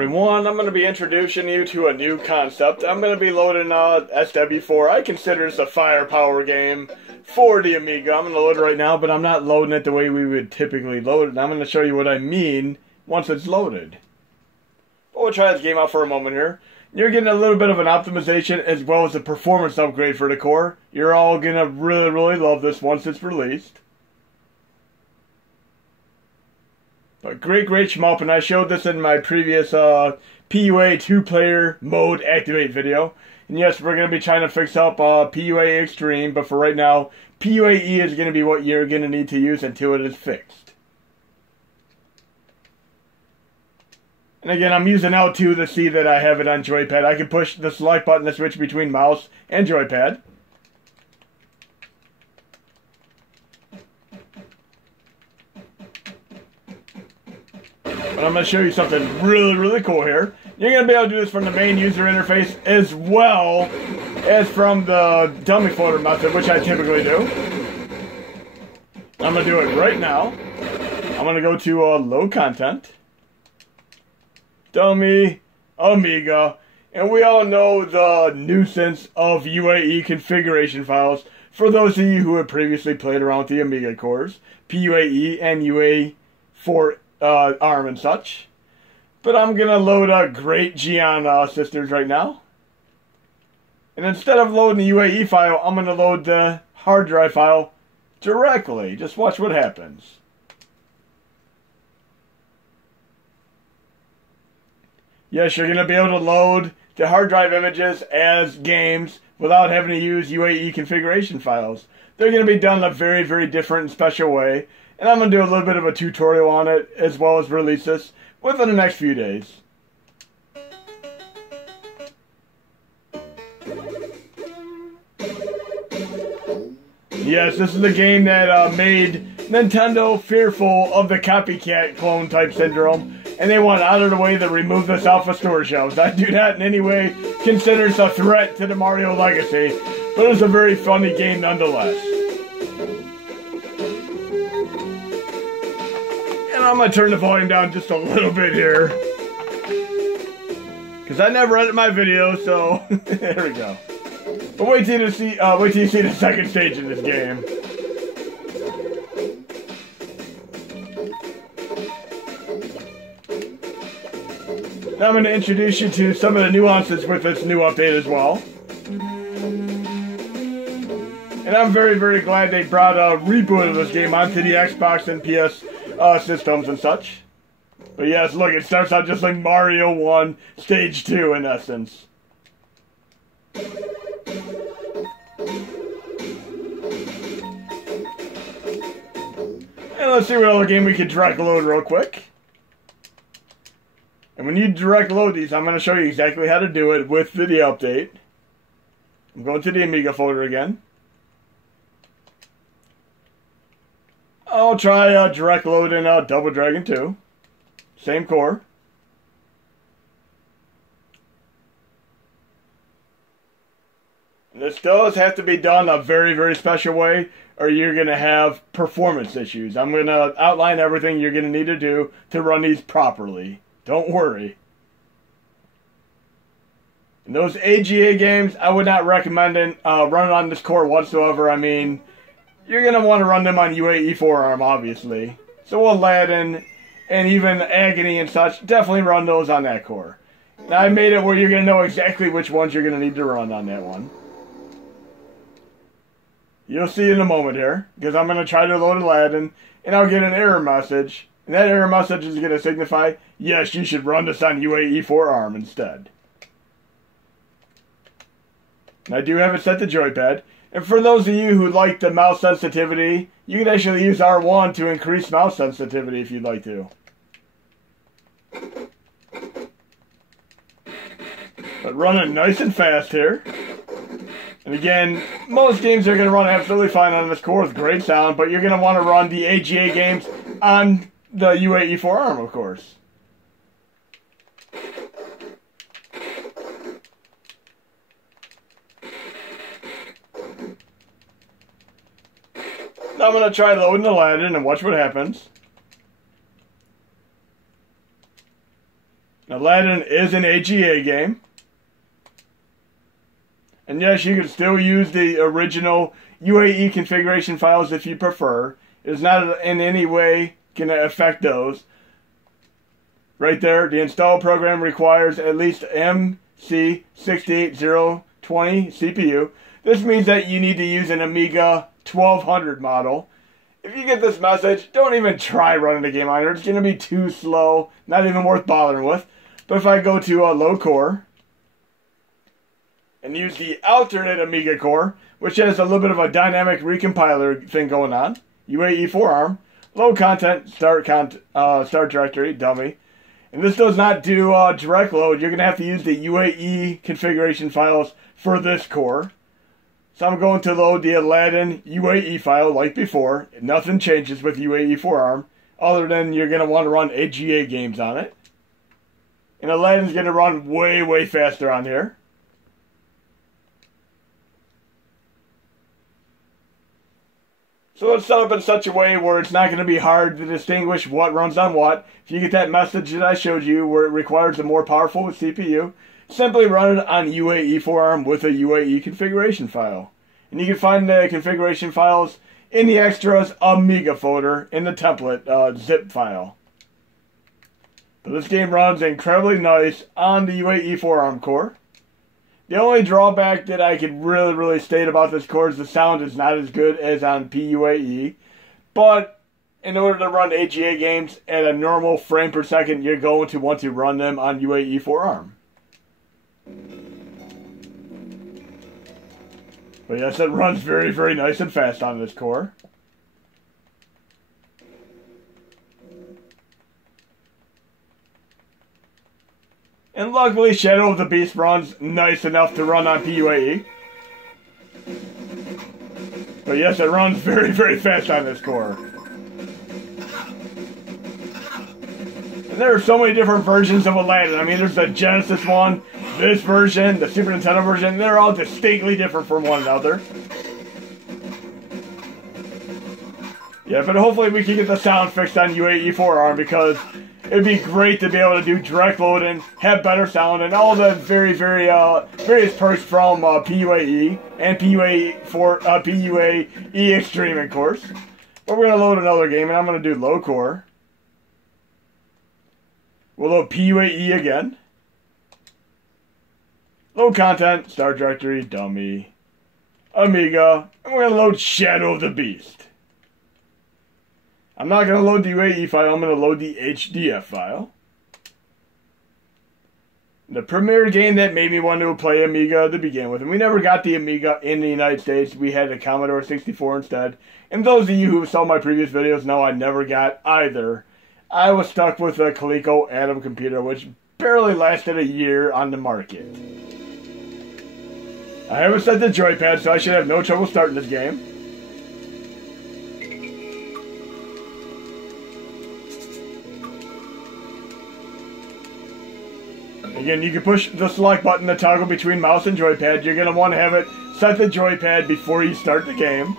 Everyone, I'm going to be introducing you to a new concept. I'm going to be loading SW4. I consider this a firepower game for the Amiga. I'm going to load it right now, but I'm not loading it the way we would typically load it. I'm going to show you what I mean once it's loaded. But we'll try this game out for a moment here. You're getting a little bit of an optimization as well as a performance upgrade for the core. You're all going to really love this once it's released. But great shmup, and I showed this in my previous PUA 2-player mode activate video. And yes, we're going to be trying to fix up PUA Extreme, but for right now, PUA-E is going to be what you're going to need to use until it is fixed. And again, I'm using L2 to see that I have it on joypad. I can push the select button to switch between mouse and joypad. But I'm going to show you something really cool here. You're going to be able to do this from the main user interface as well as from the dummy folder method, which I typically do. I'm going to do it right now. I'm going to go to load content, dummy, Amiga, and we all know the nuisance of UAE configuration files for those of you who have previously played around with the Amiga cores, PUAE and UA for ARM and such. But I'm going to load a great Giana Sisters right now. And instead of loading the UAE file, I'm going to load the hard drive file directly. Just watch what happens. Yes, you're going to be able to load the hard drive images as games without having to use UAE configuration files. They're going to be done in a very different and special way. And I'm going to do a little bit of a tutorial on it, as well as release this within the next few days. Yes, this is the game that made Nintendo fearful of the copycat clone type syndrome, and they want out of the way to remove this off of store shelves. I do not in any way consider this a threat to the Mario legacy, but it's a very funny game nonetheless. I'm going to turn the volume down just a little bit here, because I never edit my videos, so there we go. But wait till you see the second stage of this game. Now I'm going to introduce you to some of the nuances with this new update as well. And I'm very glad they brought a reboot of this game onto the Xbox and PS systems and such. But yes, look, it starts out just like Mario 1 Stage 2 in essence. And let's see what other game we can direct load real quick. And when you direct load these, I'm going to show you exactly how to do it with the update. I'm going to the Amiga folder again. I'll try direct load in Double Dragon 2. Same core. And this does have to be done a very special way, or you're going to have performance issues. I'm going to outline everything you're going to need to do to run these properly. Don't worry. And those AGA games, I would not recommend running on this core whatsoever. I mean, you're going to want to run them on UAE 4 ARM, obviously. So Aladdin and even Agony and such, definitely run those on that core. Now, I made it where you're going to know exactly which ones you're going to need to run on that one. You'll see in a moment here, because I'm going to try to load Aladdin, and I'll get an error message. And that error message is going to signify, yes, you should run this on UAE 4 ARM instead. And I do have it set to joypad. And for those of you who like the mouse sensitivity, you can actually use R1 to increase mouse sensitivity if you'd like to. But run it nice and fast here. And again, most games are going to run absolutely fine on this core with great sound, but you're going to want to run the AGA games on the UAE 4 ARM, of course. Now I'm going to try loading Aladdin and watch what happens. Now Aladdin is an AGA game. And yes, you can still use the original UAE configuration files if you prefer. It's not in any way going to affect those. Right there, the install program requires at least MC68020 CPU. This means that you need to use an Amiga 1200 model. If you get this message, don't even try running the game on here. It's going to be too slow, not even worth bothering with. But if I go to low core and use the alternate Amiga core, which has a little bit of a dynamic recompiler thing going on, UAE 4ARM, low content, start directory, dummy. And this does not do direct load. You're going to have to use the UAE configuration files for this core. So I'm going to load the Aladdin UAE file like before. Nothing changes with UAE 4ARM, other than you're going to want to run AGA games on it. And Aladdin's going to run way, way faster on here. So it's set up in such a way where it's not going to be hard to distinguish what runs on what. If you get that message that I showed you where it requires a more powerful CPU, simply run it on UAE 4ARM with a UAE configuration file. And you can find the configuration files in the extras Amiga folder in the template zip file. But this game runs incredibly nice on the UAE 4ARM core. The only drawback that I could really state about this core is the sound is not as good as on PUAE. But in order to run AGA games at a normal frame per second, you're going to want to run them on UAE 4ARM. But yes, it runs very nice and fast on this core. And luckily, Shadow of the Beast runs nice enough to run on PUAE. But yes, it runs very fast on this core. And there are so many different versions of Aladdin. I mean, there's the Genesis one, this version, the Super Nintendo version. They're all distinctly different from one another. Yeah, but hopefully we can get the sound fixed on UAE 4ARM because it'd be great to be able to do direct loading, have better sound, and all the various perks from PUAE and PUAE Extreme, of course. But we're going to load another game, and I'm going to do low core. We'll load PUAE again. Low content, start directory, dummy, Amiga, and we're going to load Shadow of the Beast. I'm not going to load the UAE file, I'm going to load the HDF file. The premier game that made me want to play Amiga to begin with. And we never got the Amiga in the United States. We had a Commodore 64 instead. And those of you who saw my previous videos know I never got either. I was stuck with a Coleco Atom computer, which barely lasted a year on the market. I haven't set the joypad, so I should have no trouble starting this game. Again, you can push the select button to toggle between mouse and joypad. You're going to want to have it set the joypad before you start the game.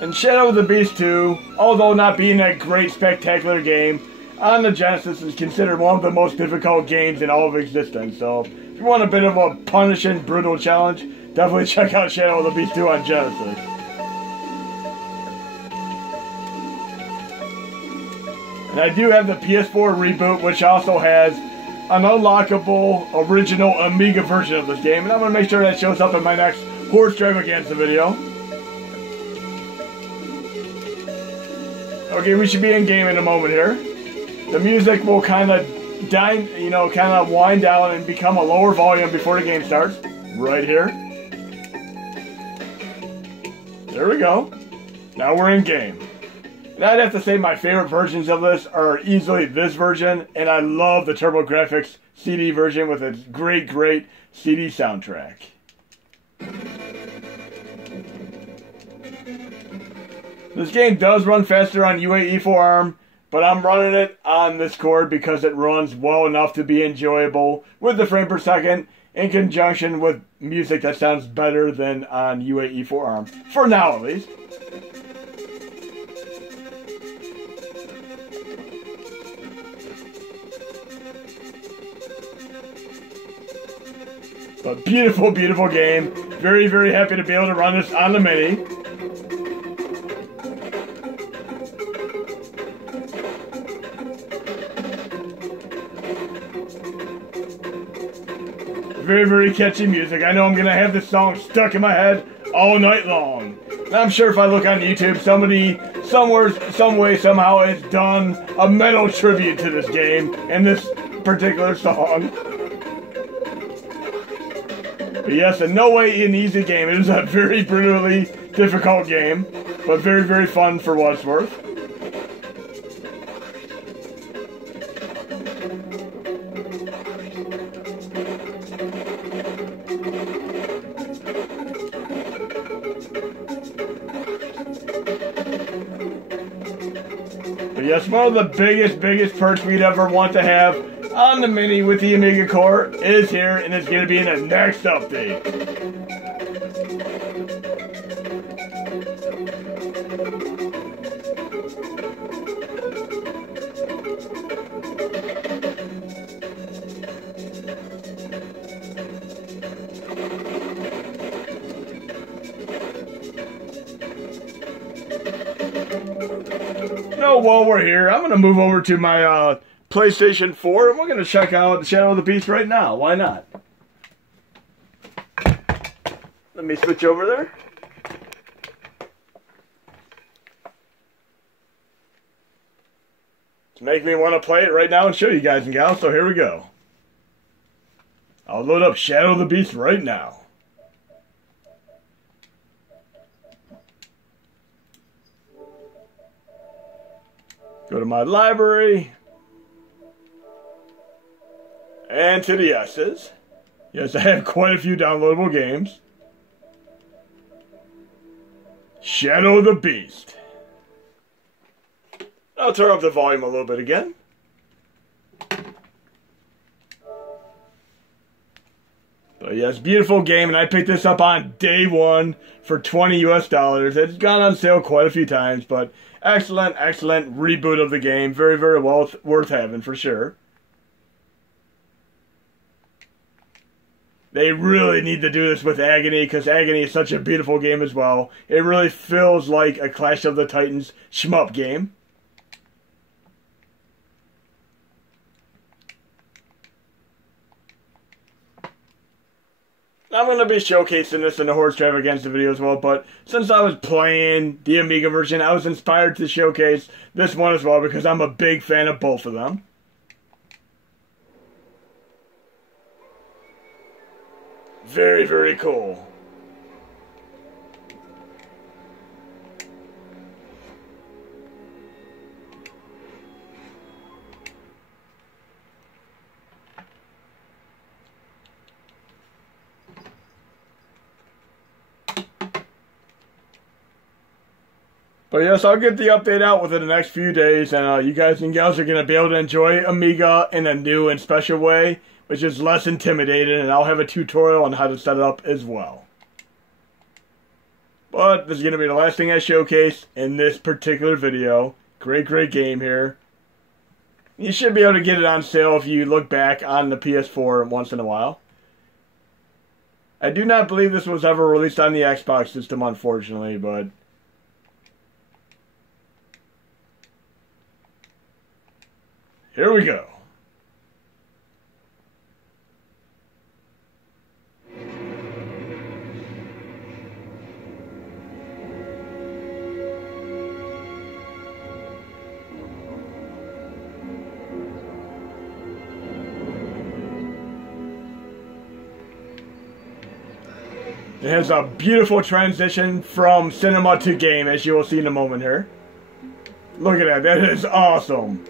And Shadow of the Beast 2, although not being a great spectacular game, on the Genesis is considered one of the most difficult games in all of existence. So, if you want a bit of a punishing, brutal challenge, definitely check out Shadow of the Beast 2 on Genesis. And I do have the PS4 reboot, which also has an unlockable original Amiga version of this game. And I'm going to make sure that shows up in my next Horse Extravaganza video. Okay, we should be in game in a moment here. The music will kind of wind down and become a lower volume before the game starts. Right here. There we go. Now we're in game. And I'd have to say my favorite versions of this are easily this version, and I love the TurboGrafx CD version with its great CD soundtrack. This game does run faster on UAE 4ARM, but I'm running it on this core because it runs well enough to be enjoyable with the frame per second in conjunction with music that sounds better than on UAE 4ARM. For now, at least. But beautiful, beautiful game. Very, very happy to be able to run this on the Mini. Very, very catchy music. I know I'm going to have this song stuck in my head all night long. And I'm sure if I look on YouTube, somebody, somewhere, some way, somehow has done a metal tribute to this game and this particular song. But yes, in no way an easy game. It is a very brutally difficult game, but very, very fun for what it's worth. But yes, one of the biggest perks we'd ever want to have on the Mini with the Amiga core is here, and it's going to be in the next update. Now, while we're here, I'm going to move over to my PlayStation 4, and we're going to check out Shadow of the Beast right now. Why not? Let me switch over there. To make me want to play it right now and show you guys and gals, so here we go. I'll load up Shadow of the Beast right now. Go to my library. And to the S's. Yes, I have quite a few downloadable games. Shadow of the Beast. I'll turn up the volume a little bit again. But yes, beautiful game, and I picked this up on day one for $20 US. It's gone on sale quite a few times, but excellent reboot of the game. Very, very well worth having for sure. They really need to do this with Agony, because Agony is such a beautiful game as well. It really feels like a Clash of the Titans shmup game. I'm going to be showcasing this in the Horde Extravaganza video as well, but since I was playing the Amiga version, I was inspired to showcase this one as well, because I'm a big fan of both of them. Very, very cool. But yes, I'll get the update out within the next few days, and you guys and gals are going to be able to enjoy Amiga in a new and special way, which is less intimidating, and I'll have a tutorial on how to set it up as well. But this is going to be the last thing I showcase in this particular video. Great game here. You should be able to get it on sale if you look back on the PS4 once in a while. I do not believe this was ever released on the Xbox system, unfortunately, but here we go. It has a beautiful transition from cinema to game, as you will see in a moment here. Look at that, that is awesome.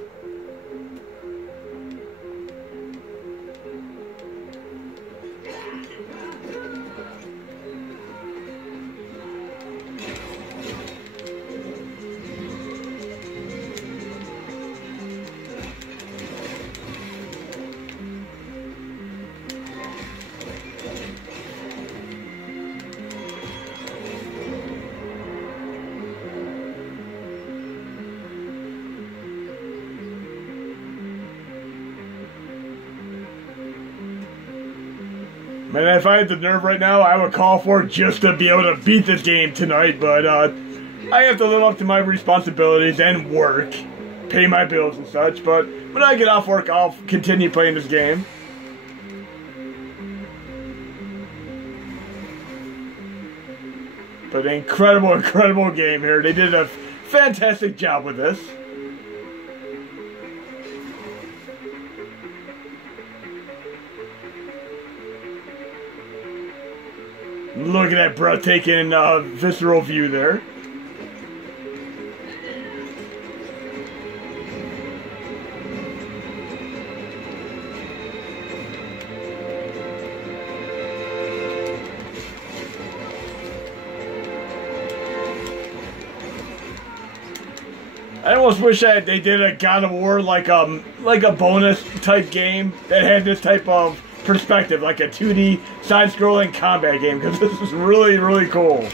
Man, if I had the nerve right now, I would call for it just to be able to beat this game tonight, but I have to live up to my responsibilities and work, pay my bills and such, but when I get off work, I'll continue playing this game. But an incredible, incredible game here. They did a fantastic job with this. Look at that breathtaking, visceral view there. I almost wish that they did a God of War like a bonus type game that had this type of perspective, like a 2D side-scrolling combat game, because this is really, really cool.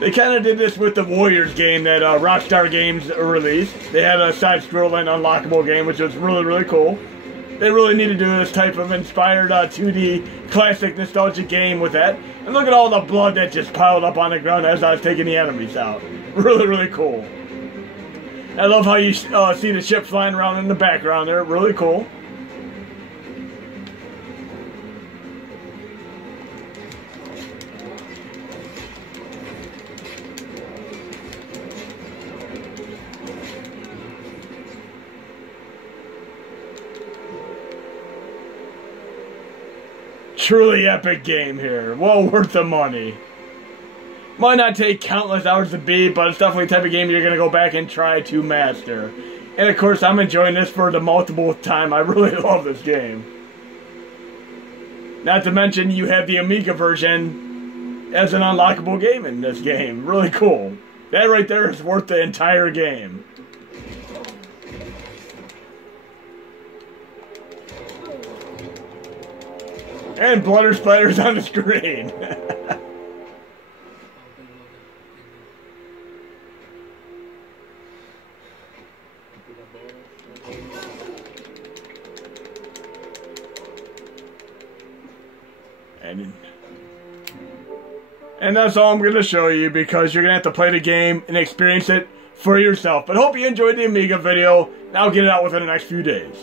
They kind of did this with the Warriors game that Rockstar Games released. They had a side-scrolling unlockable game, which was really, really cool. They really need to do this type of inspired 2D classic nostalgic game with that. And look at all the blood that just piled up on the ground as I was taking the enemies out. Really, really cool. I love how you see the ship flying around in the background there. Really cool. Truly epic game here. Well worth the money. Might not take countless hours to beat, but it's definitely the type of game you're going to go back and try to master. And of course, I'm enjoying this for the multiple time. I really love this game. Not to mention, you have the Amiga version as an unlockable game in this game. Really cool. That right there is worth the entire game. And blood splatters on the screen. And that's all I'm going to show you, because you're going to have to play the game and experience it for yourself. But hope you enjoyed the Amiga video, and I'll get it out within the next few days.